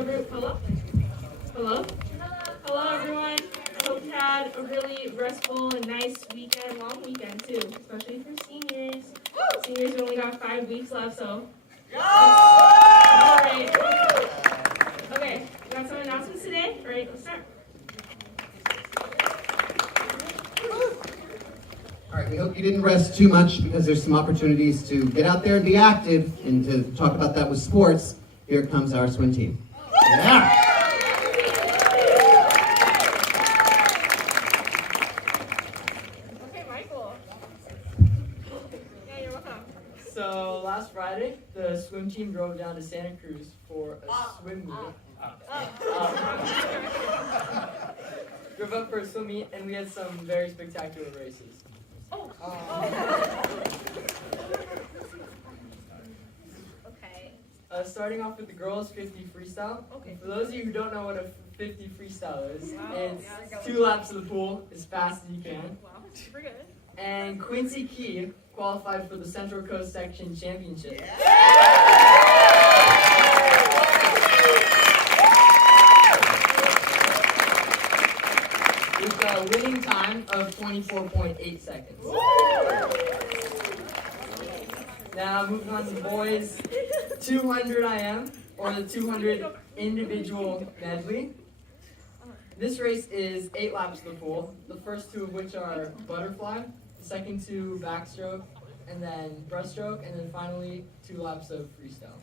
Hello? Hello? Hello, everyone. I hope you had a really restful and nice weekend, long weekend, too, especially for seniors. Seniors only got 5 weeks left, so. All right. Okay, we got some announcements today. All right, let's start. All right, we hope you didn't rest too much because there's some opportunities to get out there and be active, and to talk about that with sports, here comes our swim team. Yeah! Okay, Michael. Yeah, you're welcome. So last Friday, the swim team drove down to Santa Cruz for a swim meet. Drove up for a swim meet, and we had some very spectacular races. Okay. Starting off with the girls 50 freestyle. Okay. For those of you who don't know what a 50 freestyle is, Wow. it's 2 laps of the pool as fast as you can. Wow, super good. And Quincy Key qualified for the Central Coast Section Championship. With a winning time of 24.8 seconds. Now moving on to the boys, 200 IM, or the 200 individual medley. This race is 8 laps of the pool, the first 2 of which are butterfly, the second 2 backstroke, and then breaststroke, and then finally 2 laps of freestyle.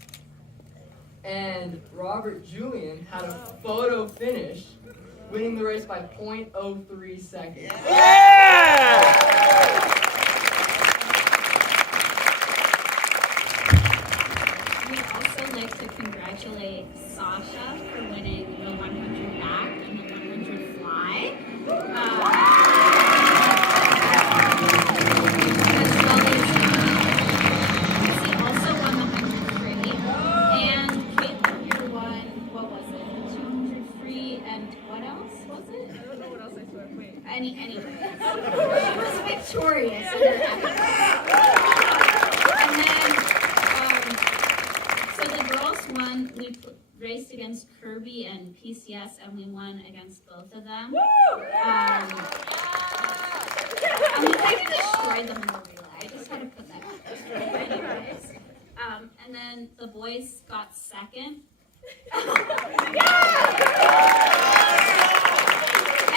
And Robert Julian had a photo finish, winning the race by 0.03 seconds. We'd also like to congratulate Sasha for winning the 100 back and the 100 fly. As well as Lucy also won the 100 free. And Caitlin, you won, what was it? 200 free and what else was it? I don't know what else I swim. Wait. Anyway, she was victorious in her effort. And then, so the girls won. We raced against Kirby and PCS, and we won against both of them. And we kind of destroyed them in the relay. I just had to put that out there. Anyways, and then the boys got second.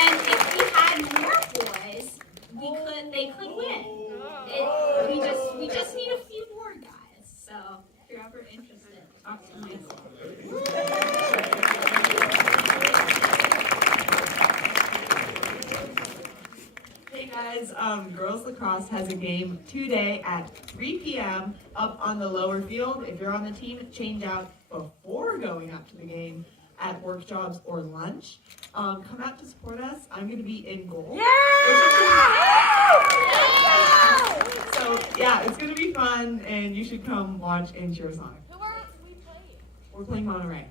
And if we had more boys, they could win. We just need a few more guys. So if you're ever interested, talk to Michael. Hey guys, girls lacrosse has a game today at 3 p.m. up on the lower field. If you're on the team, change out before going up to the game at work jobs or lunch. Come out to support us. I'm going to be in goal. So yeah, it's going to be fun, and you should come watch and cheer us on. Who are we playing? We're playing Monterey.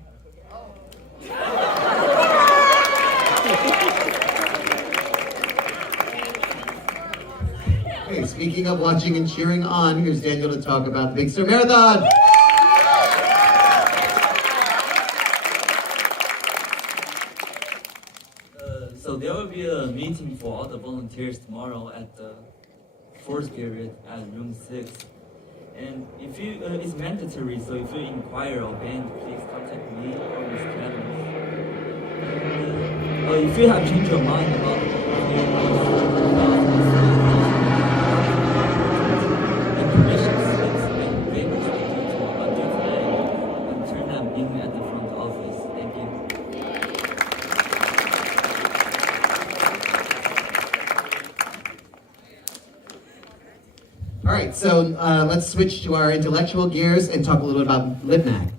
Okay, speaking of watching and cheering on, here's Daniel to talk about the Big Sur Marathon. So there will be a meeting for all the volunteers tomorrow at the fourth period at room 6. And if you, it's mandatory, so if you inquire or band, please contact me or Ms. Adams. If you have changed your mind about the and permission slips and papers are due today, and turn them in at the front office. Thank you. All right, so let's switch to our intellectual gears and talk a little bit about LibMag.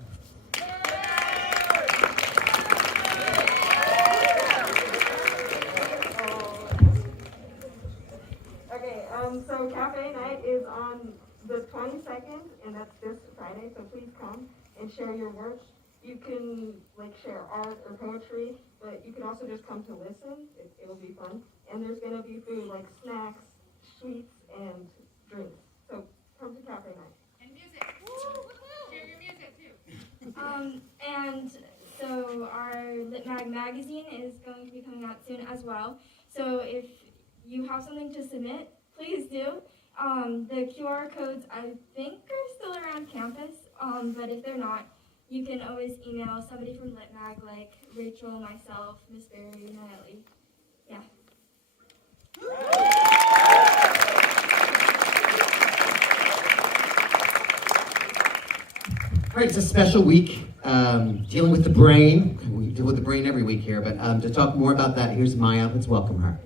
Okay, so cafe night is on the 22nd, and that's this Friday, so please come and share your works. You can share art or poetry, but you can also just come to listen. It'll be fun. And there's gonna be food like snacks, sweets, and drinks. So come to cafe night. And music. Share your music too. And so Mag magazine is going to be coming out soon as well. So if you have something to submit, please do. The QR codes, I think, are still around campus, but if they're not, you can always email somebody from LitMag, like Rachel, myself, Miss Barry, Natalie. Yeah. All right, it's a special week dealing with the brain. We deal with the brain every week here, but to talk more about that, here's Maya. Let's welcome her.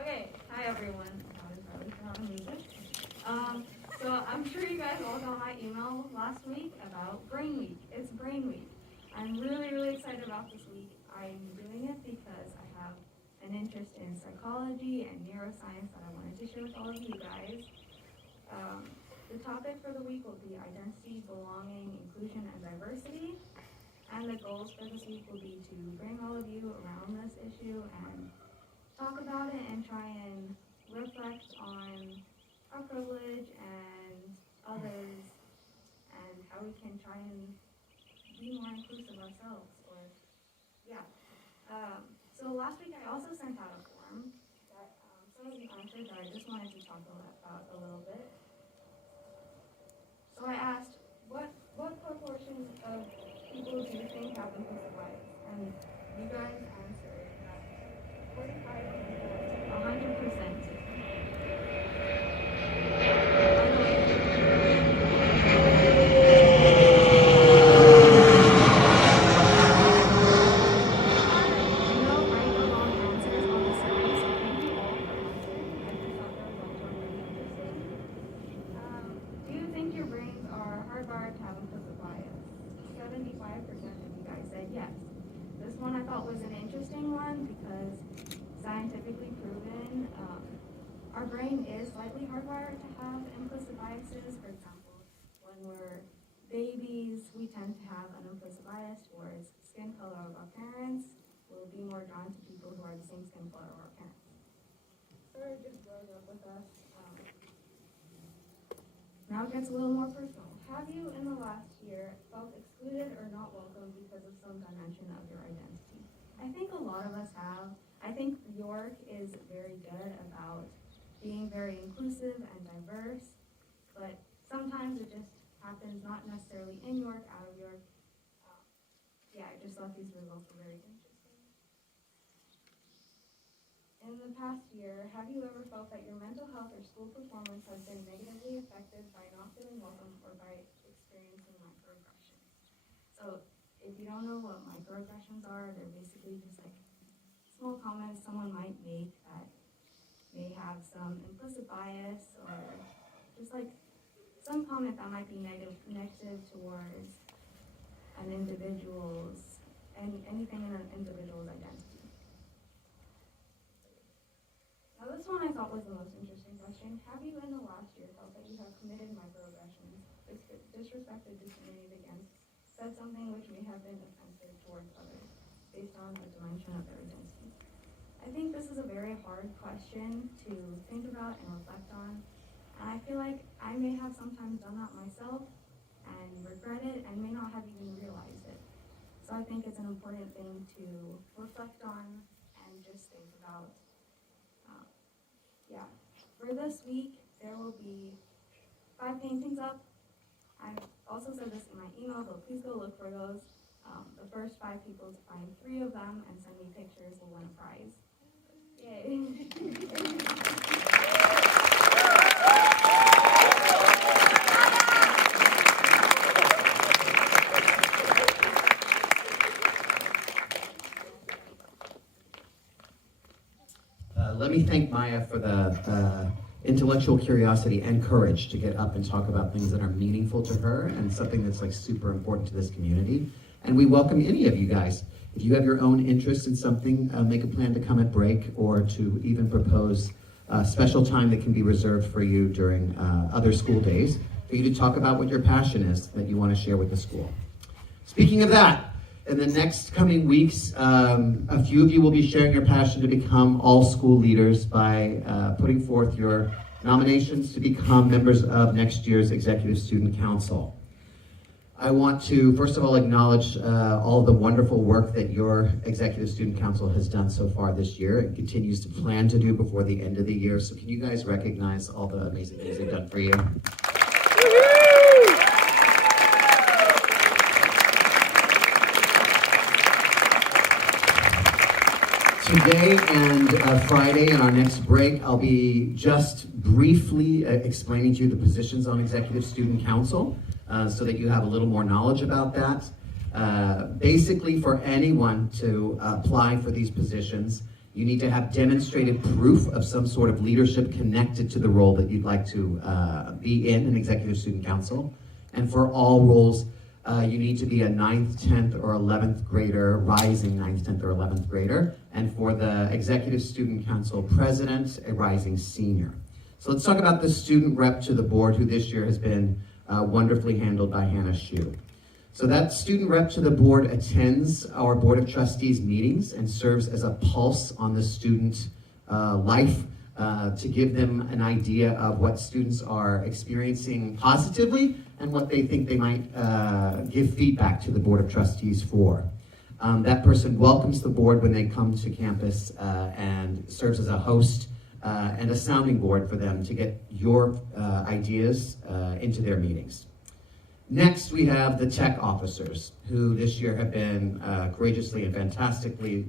Okay, hi everyone. That was really strong music. So I'm sure you guys all got my email last week about Brain Week. It's Brain Week. I'm really excited about this week. I'm doing it because I have an interest in psychology and neuroscience that I wanted to share with all of you guys. The topic for the week will be identity, belonging, inclusion, and diversity. And the goals for this week will be to bring all of you around this issue and talk about it and try and reflect on our privilege and others and how we can try and be more inclusive ourselves. So last week I also sent out a form that some of you answered that I just wanted to talk about a little bit. So I asked, what proportion of people do you think have implicit bias? And you guys answered that 45 to 100%. Scientifically proven, our brain is slightly hardwired to have implicit biases. For example, when we're babies, we tend to have an implicit bias towards skin color of our parents. We'll be more drawn to people who are the same skin color of our parents. So it just grows up with us. Now it gets a little more personal. Have you, in the last year, felt excluded or not welcome because of some dimension of your identity? I think a lot of us have. I think York is very good about being very inclusive and diverse, but sometimes it just happens not necessarily in York, out of York. I just thought these results were very interesting. In the past year, have you ever felt that your mental health or school performance has been negatively affected by not feeling welcome or by experiencing microaggressions? So if you don't know what microaggressions are, they're basically just like small comments someone might make that may have some implicit bias or just like some comment that might be negative towards an individual's and anything in an individual's identity. Now this one I thought was the most interesting question. Have you in the last year felt that you have committed microaggressions, disrespected, discriminated against, said something which may have been offensive towards others based on a dimension of their identity? I think this is a very hard question to think about and reflect on. And I feel like I may have sometimes done that myself and regret it and may not have even realized it. So I think it's an important thing to reflect on and just think about. For this week, there will be 5 paintings up. I also said this in my email, but please go look for those. The first 5 people to find 3 of them and send me pictures will win a prize. Yay. Let me thank Maya for the intellectual curiosity and courage to get up and talk about things that are meaningful to her and something that's like super important to this community. And we welcome any of you guys. If you have your own interest in something, make a plan to come at break or to even propose a special time that can be reserved for you during other school days for you to talk about what your passion is that you want to share with the school. Speaking of that, In the next coming weeks, a few of you will be sharing your passion to become all school leaders by putting forth your nominations to become members of next year's Executive Student Council. I want to, first of all, acknowledge all the wonderful work that your Executive Student Council has done so far this year and continues to plan to do before the end of the year. So can you guys recognize all the amazing things they've done for you? Today and Friday in our next break, I'll be just briefly explaining to you the positions on Executive Student Council so that you have a little more knowledge about that. Basically, for anyone to apply for these positions, you need to have demonstrated proof of some sort of leadership connected to the role that you'd like to be in an Executive Student Council. And for all roles, you need to be a 9th, 10th, or 11th grader, rising 9th, 10th, or 11th grader. And for the Executive Student Council President, a rising senior. So let's talk about the student rep to the board, who this year has been wonderfully handled by Hannah Shue. So that student rep to the board attends our Board of Trustees meetings and serves as a pulse on the student life to give them an idea of what students are experiencing positively and what they think they might give feedback to the Board of Trustees for. That person welcomes the board when they come to campus and serves as a host and a sounding board for them to get your ideas into their meetings. Next, we have the tech officers, who this year have been courageously and fantastically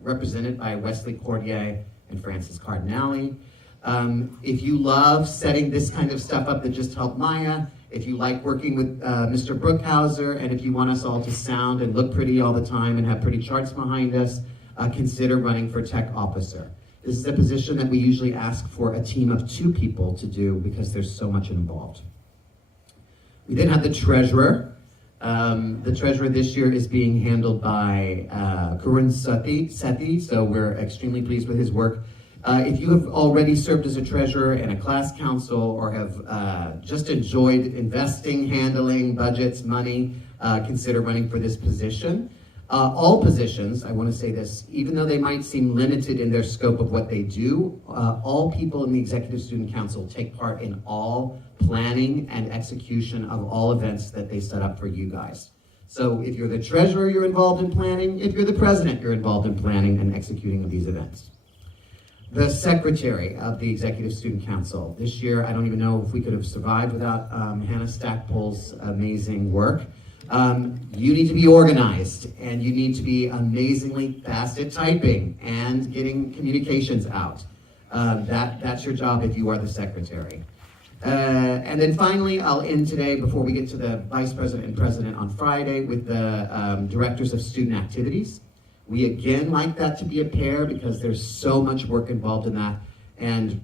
represented by Wesley Cordier and Francis Cardinale. If you love setting this kind of stuff up that just helped Maya, if you like working with Mr. Brookhauser, and if you want us all to sound and look pretty all the time and have pretty charts behind us, consider running for tech officer. This is a position that we usually ask for a team of 2 people to do because there's so much involved. We then have the treasurer. The treasurer this year is being handled by Karun Sethi, so we're extremely pleased with his work. If you have already served as a treasurer in a class council or have just enjoyed investing, handling budgets, money, consider running for this position. All positions, I want to say this, even though they might seem limited in their scope of what they do, all people in the Executive Student Council take part in all planning and execution of all events that they set up for you guys. So if you're the treasurer, you're involved in planning. If you're the president, you're involved in planning and executing of these events. The secretary of the Executive Student Council. This year, I don't even know if we could have survived without Hannah Stackpole's amazing work. You need to be organized, and you need to be amazingly fast at typing and getting communications out. That's your job if you are the secretary. And then finally, I'll end today before we get to the vice president and president on Friday with the directors of student activities. We again like that to be a pair because there's so much work involved in that, and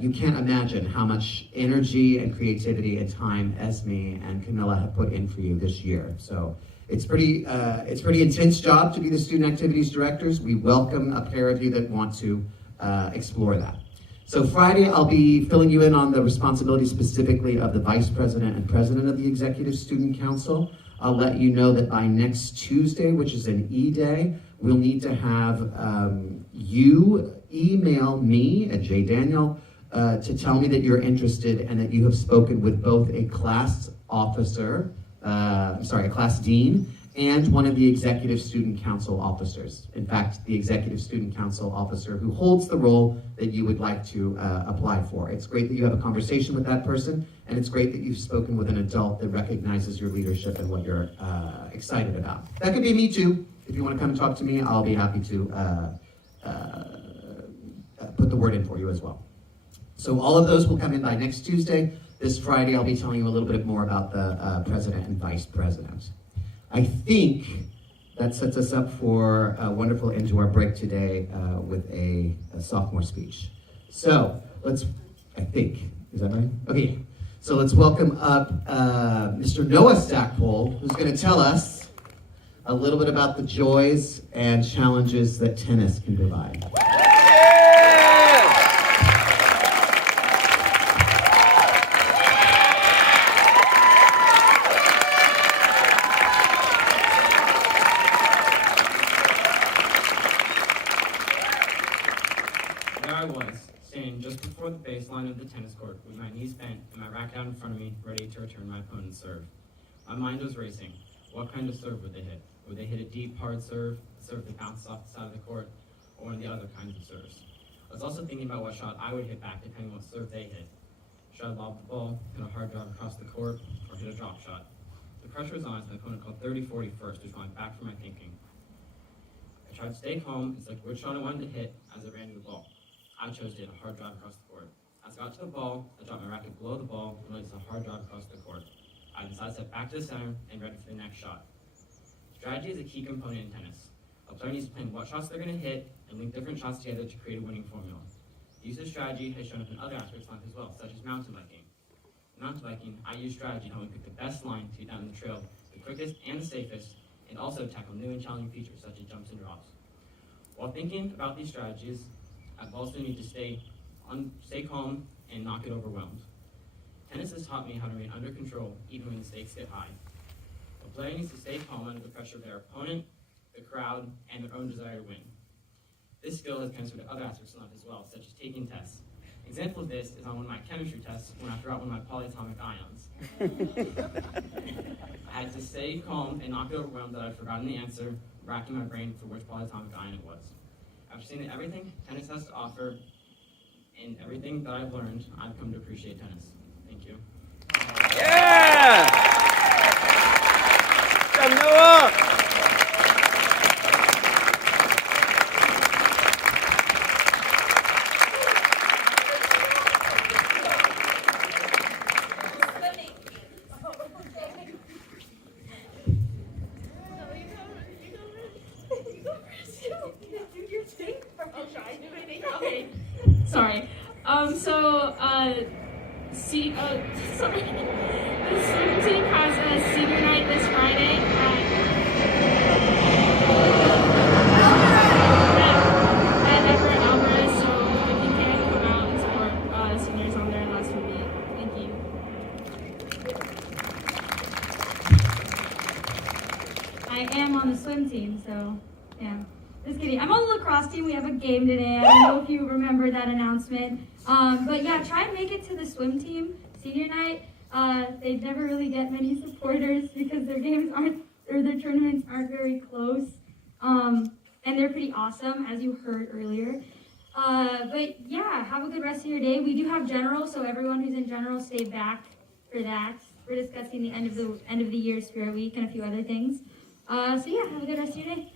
you can't imagine how much energy and creativity and time Esme and Camilla have put in for you this year. So it's pretty intense job to be the student activities directors. We welcome a pair of you that want to explore that. So Friday, I'll be filling you in on the responsibility specifically of the vice president and president of the Executive Student Council. I'll let you know that by next Tuesday, which is an E-Day, we'll need to have you email me at JDaniel to tell me that you're interested and that you have spoken with both a class officer, a class dean, and one of the Executive Student Council officers. In fact, the Executive Student Council officer who holds the role that you would like to apply for. It's great that you have a conversation with that person, and it's great that you've spoken with an adult that recognizes your leadership and what you're excited about. That could be me too. If you want to come and talk to me, I'll be happy to put the word in for you as well. So all of those will come in by next Tuesday. This Friday, I'll be telling you a little bit more about the president and vice president. I think that sets us up for a wonderful end to our break today with a sophomore speech. So is that right? Okay, so let's welcome up Mr. Noah Stackpole, who's going to tell us a little bit about the joys and challenges that tennis can provide. I was, standing just before the baseline of the tennis court with my knees bent and my racket out in front of me, ready to return my opponent's serve. My mind was racing. What kind of serve would they hit? Would they hit a deep, hard serve, a serve that bounces off the side of the court, or one of the other kinds of serves? I was also thinking about what shot I would hit back depending on what serve they hit. Should I lob the ball, hit a hard drive across the court, or hit a drop shot? The pressure was on as my opponent called 30-40 first, which went back for my thinking. I tried to stay calm and select which shot I wanted to hit as I ran to the ball. I chose to hit a hard drive across the court. As I got to the ball, I dropped my racket below the ball and released a hard drive across the court. I decided to step back to the center and ready for the next shot. Strategy is a key component in tennis. A player needs to plan what shots they're going to hit and link different shots together to create a winning formula. The use of strategy has shown up in other aspects of life as well, such as mountain biking. In mountain biking, I use strategy to help me pick the best line to get down the trail, the quickest and the safest, and also tackle new and challenging features such as jumps and drops. While thinking about these strategies, I've also need to stay calm and not get overwhelmed. Tennis has taught me how to remain under control even when the stakes get high. A player needs to stay calm under the pressure of their opponent, the crowd, and their own desire to win. This skill has transferred to other aspects of life as well, such as taking tests. An example of this is on one of my chemistry tests when I forgot one of my polyatomic ions. I had to stay calm and not get overwhelmed that I'd forgotten the answer, racking my brain for which polyatomic ion it was. After seeing everything tennis has to offer and everything that I've learned, I've come to appreciate tennis. Thank you. Yeah! Chào Noah! Okay. Sorry. Sorry. The swim team has a senior night this Friday at Everett Alvarez, so if you can come out and support seniors on their last meet. Thank you. I am on the swim team, so yeah. Just kidding. I'm on the lacrosse team. We have a game today. I don't know if you remember that announcement. But yeah, try and make it to the swim team senior night. They never really get many supporters because their games aren't, or their tournaments aren't very close. And they're pretty awesome, as you heard earlier. But yeah, have a good rest of your day. We do have general, so everyone who's in general, stay back for that. We're discussing the end of the year Spirit Week and a few other things. So yeah, have a good rest of your day.